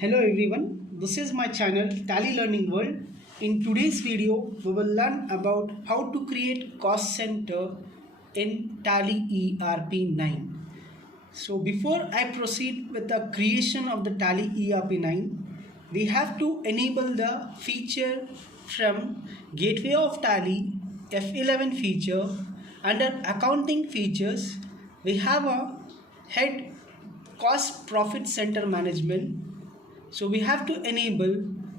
Hello everyone, this is my channel Tally Learning World. In today's video, we will learn about how to create cost center in Tally ERP9. So before I proceed with the creation of the Tally ERP9, we have to enable the feature from Gateway of Tally F11 feature. Under accounting features, we have a head cost profit center management. So we have to enable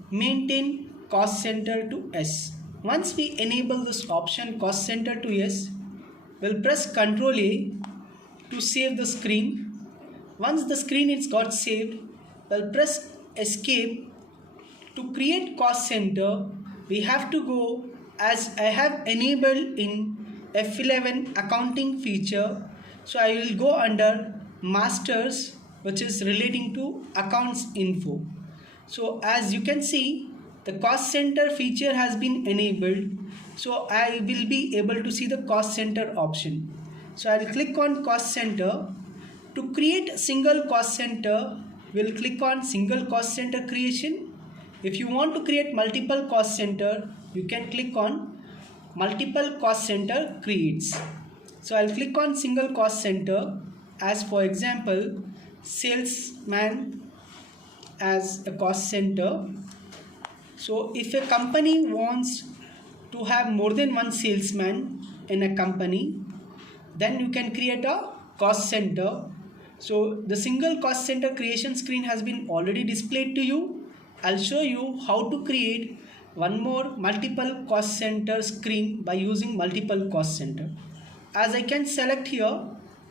maintain cost center to yes. Once we enable this option cost center to yes, we'll press Ctrl A to save the screen. Once the screen is got saved, we'll press escape. To create cost center, we have to go as I have enabled in F11 accounting feature. So I will go under masters, which is relating to accounts info. So as you can see, the cost center feature has been enabled. So I will be able to see the cost center option. So I will click on cost center. To create a single cost center, we'll click on single cost center creation. If you want to create multiple cost center, you can click on multiple cost center creates. So I'll click on single cost center as for example salesman as a cost center. So if a company wants to have more than one salesman in a company, then you can create a cost center. So the single cost center creation screen has been already displayed to you. I'll show you how to create one more multiple cost center screen by using multiple cost center. As I can select here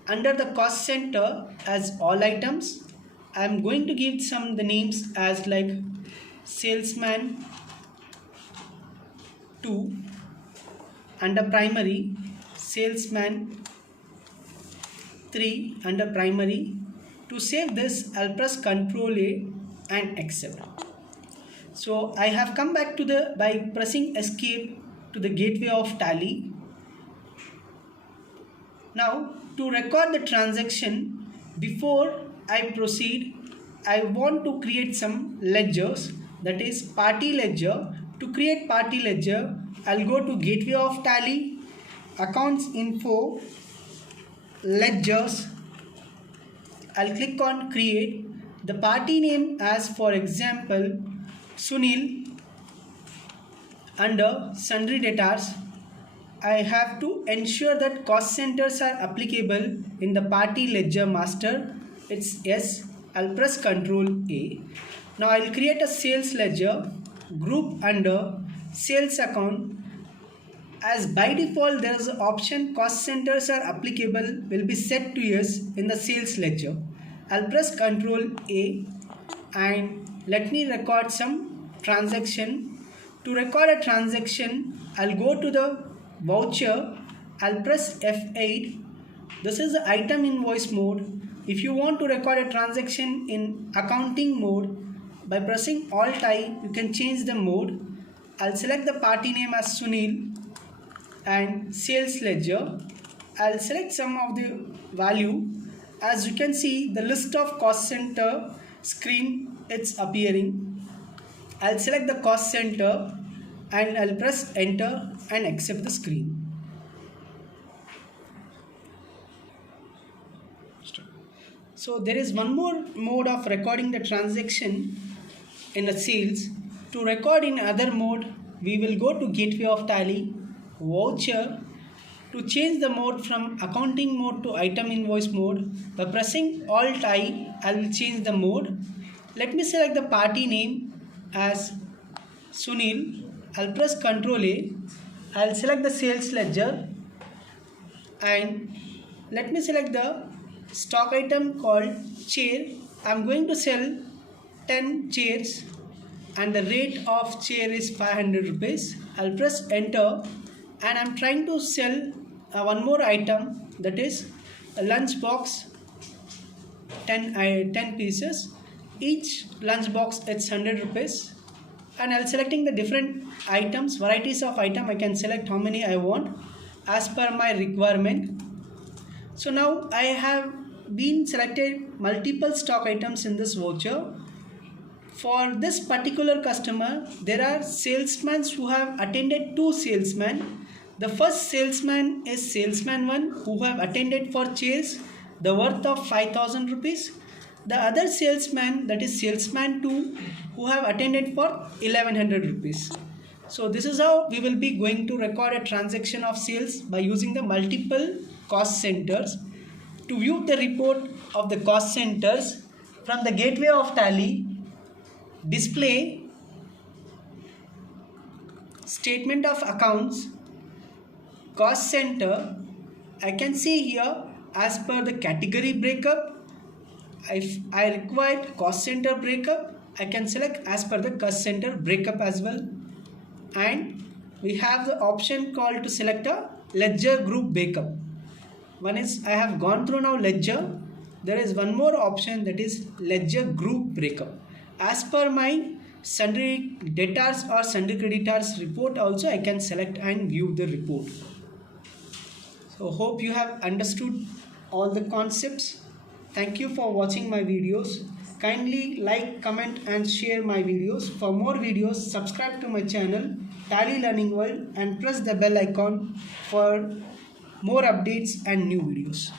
under the cost center as all items, I am going to give some the names as like salesman 2, under primary salesman 3 under primary. To save this, I'll press Ctrl A and accept. So I have come back to the by pressing escape to the gateway of Tally. Now to record the transaction, before I proceed, I want to create some ledgers, that is party ledger. To create party ledger, I'll go to gateway of Tally, accounts info, ledgers. I'll click on create the party name as for example Sunil. Under sundry debtors, I have to ensure that cost centers are applicable in the party ledger master. It's yes. I'll press Ctrl A. Now I'll create a sales ledger group under sales account. As by default there is an option cost centers are applicable will be set to yes in the sales ledger. I'll press Ctrl A and let me record some transaction. To record a transaction, I'll go to the voucher. I'll press F8. This is the item invoice mode. If you want to record a transaction in accounting mode, by pressing Alt I, you can change the mode. I'll select the party name as Sunil and sales ledger. I'll select some of the value. As you can see, the list of cost center screen it's appearing. I'll select the cost center and I'll press enter and accept the screen. So there is one more mode of recording the transaction in the sales. To record in other mode, we will go to gateway of Tally, voucher. To change the mode from accounting mode to item invoice mode, by pressing Alt I, I will change the mode. Let me select the party name as Sunil. I'll press Ctrl A. I'll select the sales ledger and let me select the stock item called chair. I'm going to sell 10 chairs and the rate of chair is 500 rupees. I'll press enter and I'm trying to sell one more item, that is a lunch box, 10 pieces. Each lunch box it's 100 rupees. And I'll selecting the different items, varieties of item. I can select how many I want as per my requirement. So now I have been selected multiple stock items in this voucher. For this particular customer, there are salesmen who have attended 2 salesmen. The first salesman is salesman 1 who have attended for chairs the worth of 5,000 rupees. The other salesman, that is salesman 2, who have attended for 1100 rupees. So this is how we will be going to record a transaction of sales by using the multiple cost centers. To view the report of the cost centers from the gateway of Tally, display statement of accounts, cost center, I can see here as per the category breakup. If I required cost center breakup, I can select as per the cost center breakup as well. And we have the option called to select a ledger group breakup. One is I have gone through now ledger. There is one more option, that is ledger group breakup. As per my sundry debtors or sundry creditors report also, I can select and view the report. So hope you have understood all the concepts. Thank you for watching my videos. Kindly like, comment and share my videos. For more videos, subscribe to my channel Tally Learning World and press the bell icon for more updates and new videos.